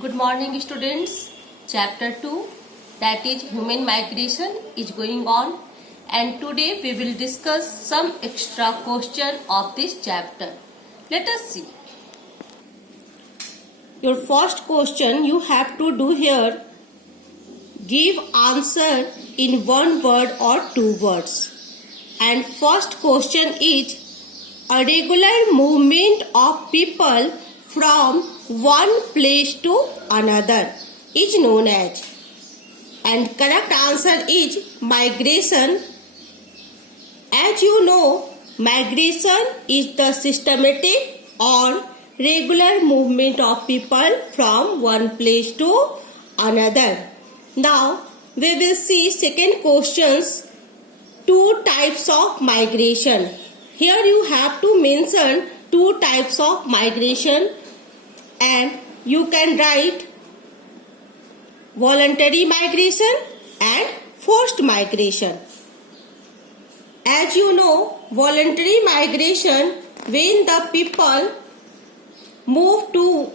Good morning, students. Chapter 2, that is human migration, is going on, and today we will discuss some extra question of this chapter. Let us see. Your first question you have to do here, give answer in one word or two words. And first question is, a regular movement of people from one place to another is known as, and correct answer is migration. As you know, migration is the systematic or regular movement of people from one place to another. Now we will see second questions, two types of migration. Here you have to mention two types of migration, and you can write voluntary migration and forced migration. As you know, voluntary migration, when the people move to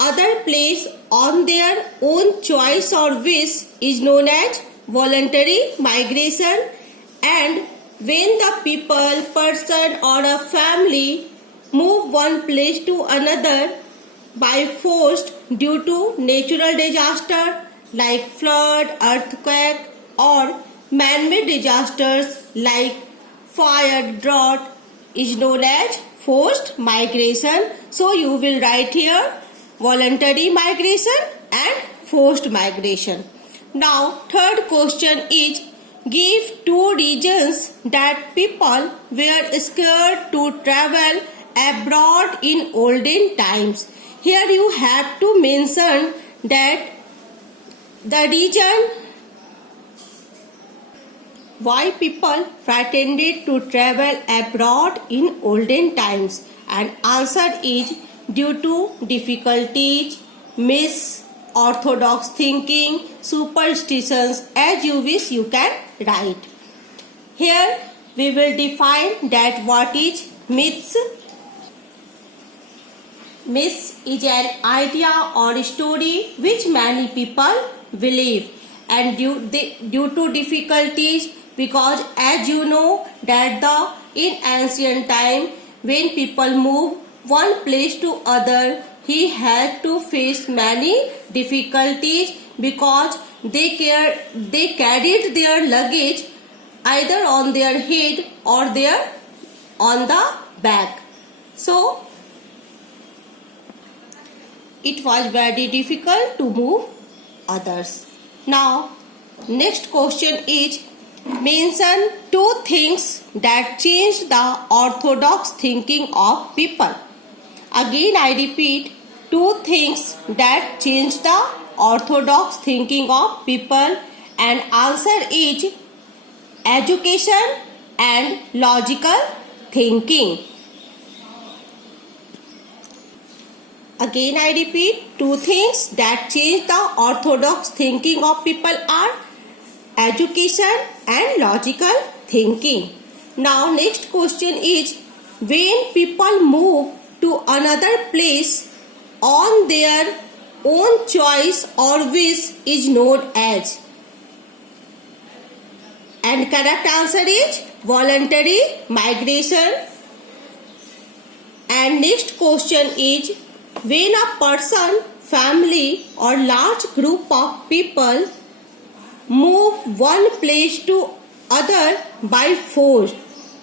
other place on their own choice or wish, is known as voluntary migration. And when the people, person or a family move one place to another by force due to natural disaster like flood, earthquake or man-made disasters like fire, drought, is known as forced migration. So you will write here voluntary migration and forced migration. Now third question is, give two reasons that people were scared to travel abroad in olden times. Here you have to mention that the reason why people pretended to travel abroad in olden times, and answer is due to difficulties, orthodox thinking, superstitions. As you wish you can write. Here we will define that what is myths. Myth is an idea or story which many people believe, and due to difficulties, because as you know that in ancient time when people move one place to other, he had to face many difficulties because they carried their luggage either on their head or on the back. So it was very difficult to move others. Now next question is, mention two things that changed the orthodox thinking of people. Again I repeat, two things that changed the orthodox thinking of people, and answer is education and logical thinking. Again I repeat, two things that change the orthodox thinking of people are education and logical thinking. Now next question is, when people move to another place on their own choice or wish, is known as, and correct answer is voluntary migration. And next question is, when a person, family or large group of people move one place to other by force,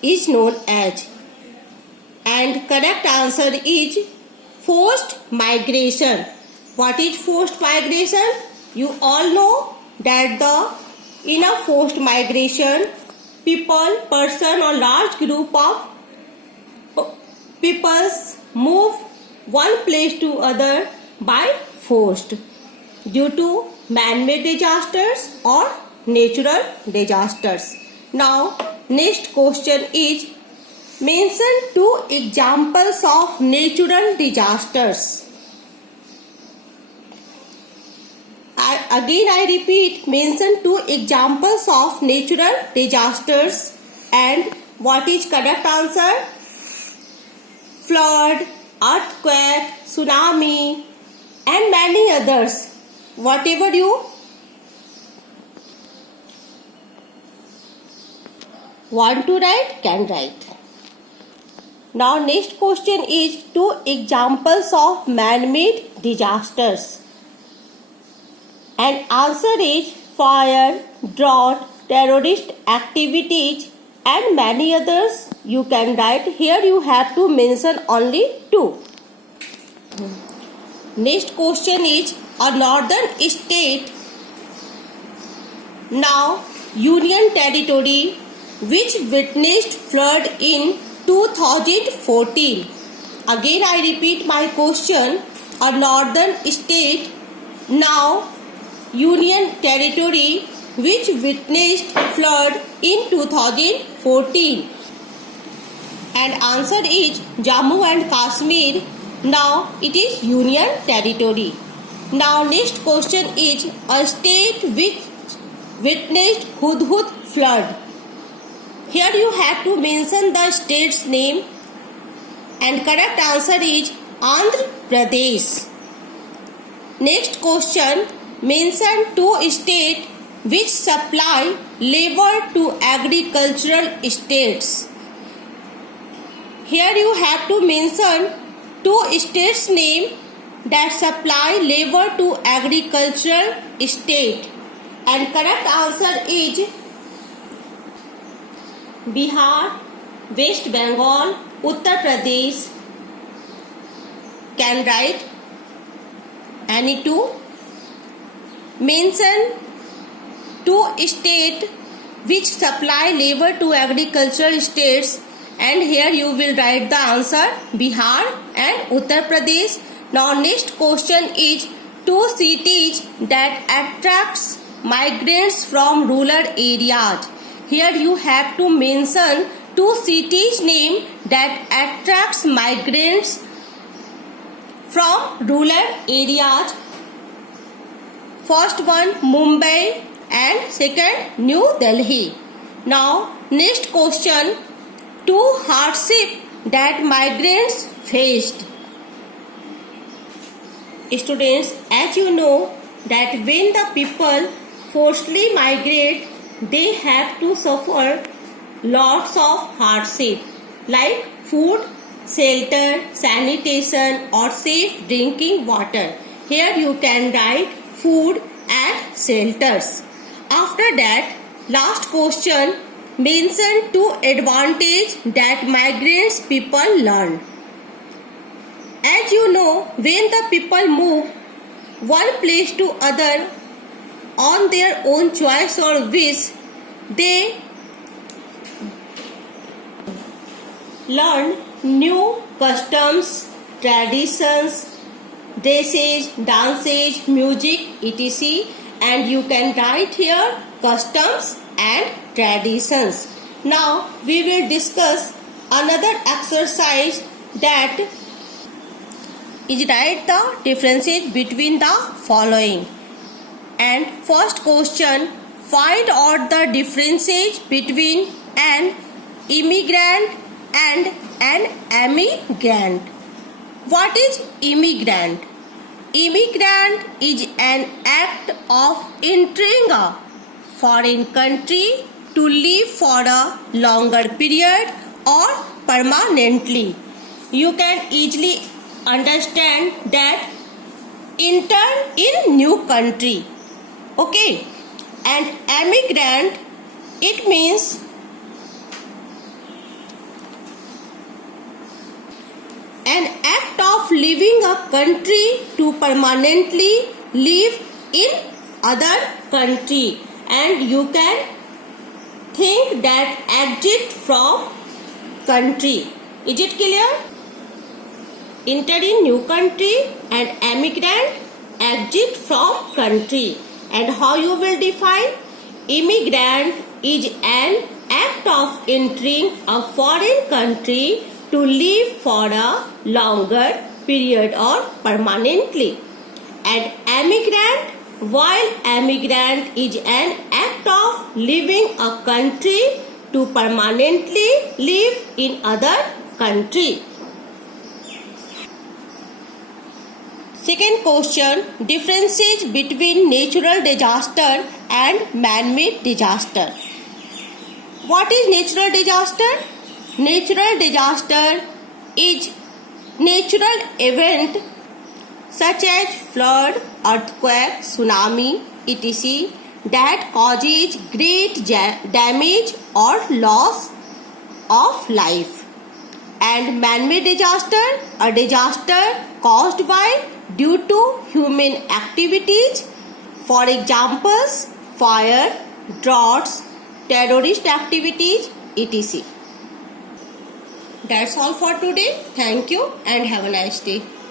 is known as, and correct answer is forced migration. What is forced migration? You all know that in a forced migration, people, person or large group of peoples move one place to other by force due to man-made disasters or natural disasters. Now next question is, mention two examples of natural disasters. Again I repeat, mention two examples of natural disasters, and what is correct answer? Flood, earthquake, tsunami, and many others. Whatever you want to write, can write. Now next question is 2 examples of man-made disasters. And answer is fire, drought, terrorist activities and many others you can write. Here you have to mention only 2. Next question is a northern state, now Union Territory, which witnessed flood in 2014. Again I repeat my question. A northern state, now Union Territory, which witnessed flood in 2014. And answer is Jammu and Kashmir. Now it is Union Territory. Now next question is a state which witnessed Hudhud flood. Here you have to mention the state's name and correct answer is Andhra Pradesh. Next question, mention 2 states which supply labor to agricultural states. Here you have to mention 2 states name that supply labor to agricultural state and correct answer is Bihar, West Bengal, Uttar Pradesh. Can write any 2. Mention 2 states which supply labor to agricultural states and here you will write the answer Bihar and Uttar Pradesh. Now next question is 2 cities that attracts migrants from rural areas. Here you have to mention 2 cities name that attracts migrants from rural areas. First one Mumbai and second New Delhi. Now next question, 2 hardship that migrants faced. Students, as you know that when the people forcibly migrate, they have to suffer lots of hardship like food, shelter, sanitation or safe drinking water. Here you can write food and shelters. After that, last question, mention 2 advantages that migrants people learn. As you know, when the people move one place to other on their own choice or wish, they learn new customs, traditions, dresses, dances, music, etc. And you can write here customs and traditions. Now we will discuss another exercise that is write the differences between the following. And first question, find out the differences between an immigrant and an emigrant. What is immigrant? Immigrant is an act of entering a foreign country to live for a longer period or permanently. You can easily understand that enter in new country. Okay, and emigrant, it means an act of leaving a country to permanently live in other country. And you can think that exit from country. Is it clear? Enter in new country and emigrant, exit from country. And how you will define? Immigrant is an act of entering a foreign country to live for a longer period or permanently. And emigrant, while emigrant is an act of leaving a country to permanently live in other country. Second question, differences between natural disaster and man-made disaster. What is natural disaster? Natural disaster is natural event such as flood, earthquake, tsunami, etc. that causes great damage or loss of life. And man-made disaster, a disaster caused by due to human activities, for examples, fire, droughts, terrorist activities, etc. That's all for today. Thank you and have a nice day.